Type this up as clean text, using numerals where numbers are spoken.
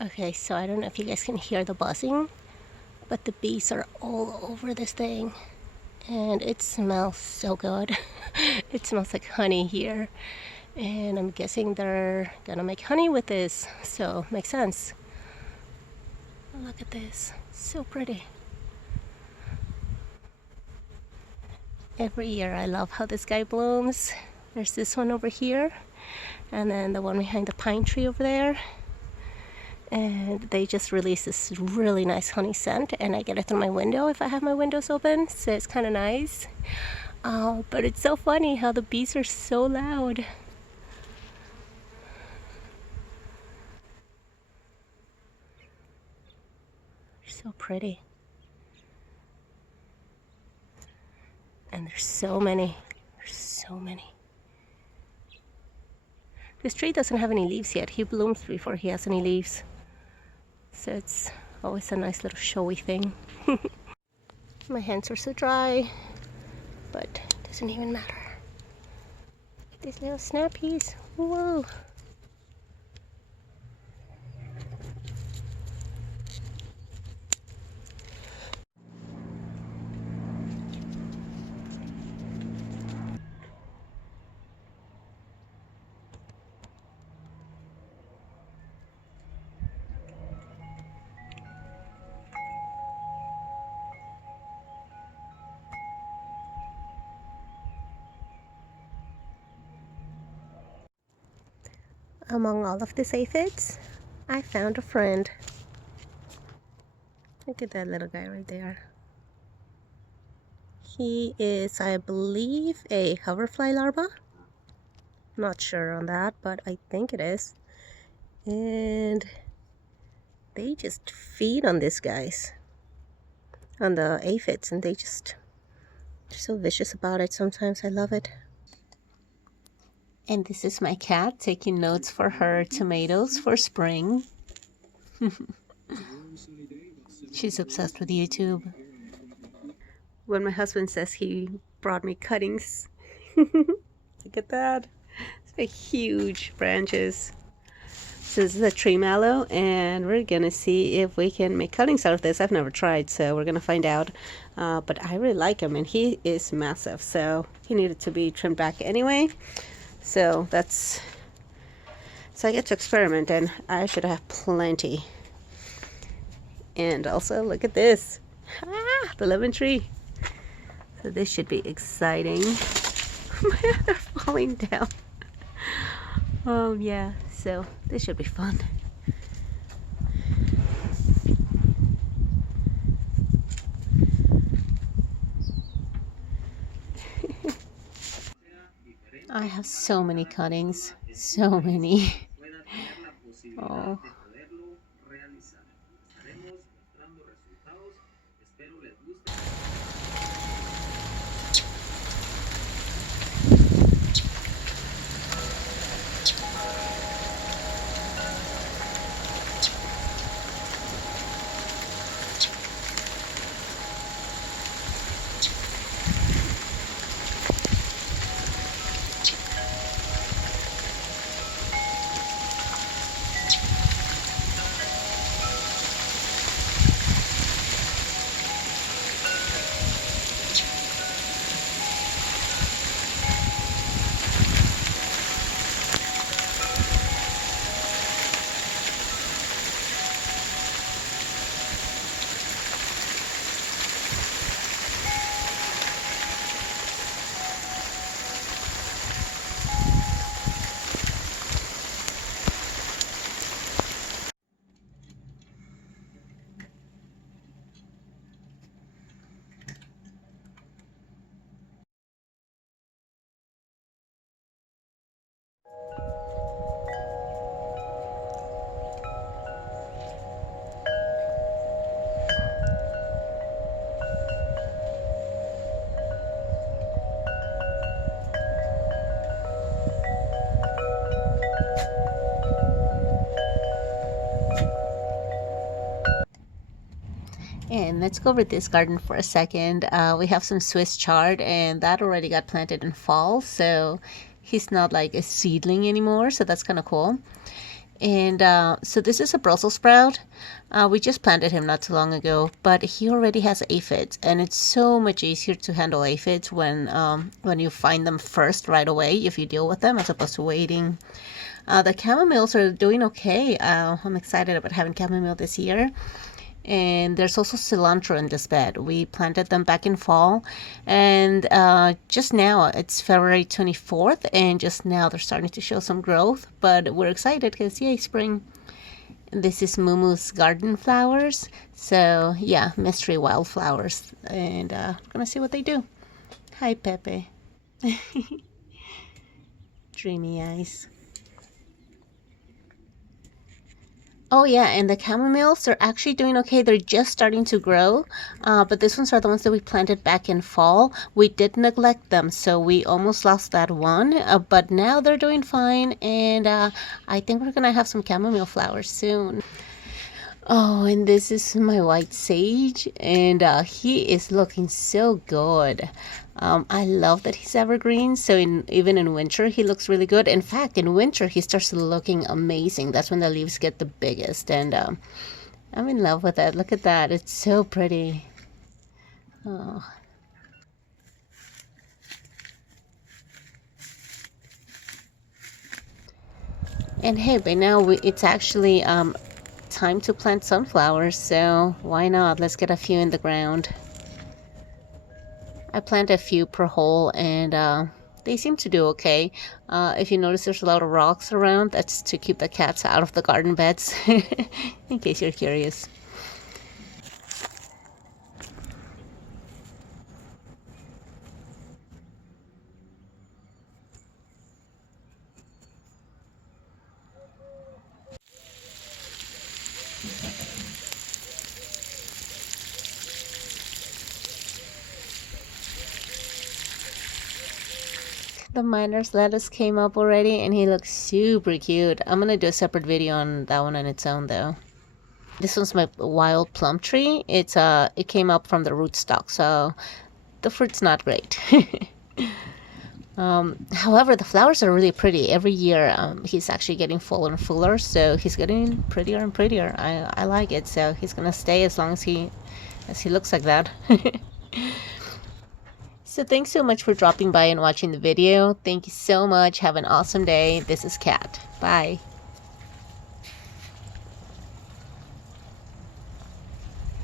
Okay, so I don't know if you guys can hear the buzzing, but the bees are all over this thing. And it smells so good. It smells like honey here. And I'm guessing they're gonna make honey with this, so makes sense. Look at this, so pretty. Every year I love how this guy blooms. There's this one over here, and then the one behind the pine tree over there. And they just release this really nice honey scent, and I get it through my window if I have my windows open, so it's kind of nice. But it's so funny how the bees are so loud. They're so pretty. And there's so many. There's so many. This tree doesn't have any leaves yet. He blooms before he has any leaves. So it's always a nice little showy thing. My hands are so dry, but it doesn't even matter. Look at these little snappies. Whoa. Among all of these aphids, I found a friend. Look at that little guy right there. He is, I believe, a hoverfly larva. Not sure on that, but I think it is. And they just feed on these guys, on the aphids, and they're so vicious about it sometimes. I love it. And this is my cat taking notes for her tomatoes for spring. She's obsessed with YouTube. When my husband says he brought me cuttings, look at that. It's like huge branches. So this is a tree mallow, and we're gonna see if we can make cuttings out of this. I've never tried, so we're gonna find out. But I really like him, and he is massive, so he needed to be trimmed back anyway. So I get to experiment, and I should have plenty. And also, look at this. The lemon tree. So this should be exciting. They're falling down. Oh yeah, so this should be fun. I have so many cuttings, so many. Oh. And let's go over this garden for a second. We have some Swiss chard, and that already got planted in fall, so he's not like a seedling anymore, so that's kind of cool. And so this is a Brussels sprout. We just planted him not too long ago, but he already has aphids, and it's so much easier to handle aphids when you find them first right away if you deal with them as opposed to waiting. The chamomiles are doing okay. I'm excited about having chamomile this year. And there's also cilantro in this bed. We planted them back in fall, and just now, it's February 24th, and just now they're starting to show some growth, but we're excited because yay, spring. This is Mumu's garden flowers, so yeah, mystery wildflowers, and we're gonna see what they do. Hi, Pepe. Dreamy eyes. Oh yeah, and the chamomiles, they're actually doing okay. They're just starting to grow, but these ones are the ones that we planted back in fall. We did neglect them, so we almost lost that one, but now they're doing fine, and I think we're gonna have some chamomile flowers soon. Oh, and this is my white sage, and he is looking so good. I love that he's evergreen, so even in winter he looks really good. In fact, in winter he starts looking amazing. That's when the leaves get the biggest, and I'm in love with it. Look at that. It's so pretty. Oh. And hey, by now it's actually time to plant sunflowers, so why not? Let's get a few in the ground. I plant a few per hole, and they seem to do okay. If you notice there's a lot of rocks around, that's to keep the cats out of the garden beds, in case you're curious. The miner's lettuce came up already, and he looks super cute. I'm gonna do a separate video on that one on its own, though. This one's my wild plum tree. It came up from the rootstock, so the fruit's not great. However, the flowers are really pretty. Every year, he's actually getting fuller and fuller, so he's getting prettier and prettier. I like it, so he's gonna stay as long as he looks like that. So thanks so much for dropping by and watching the video. Thank you so much. Have an awesome day. This is Kat. Bye.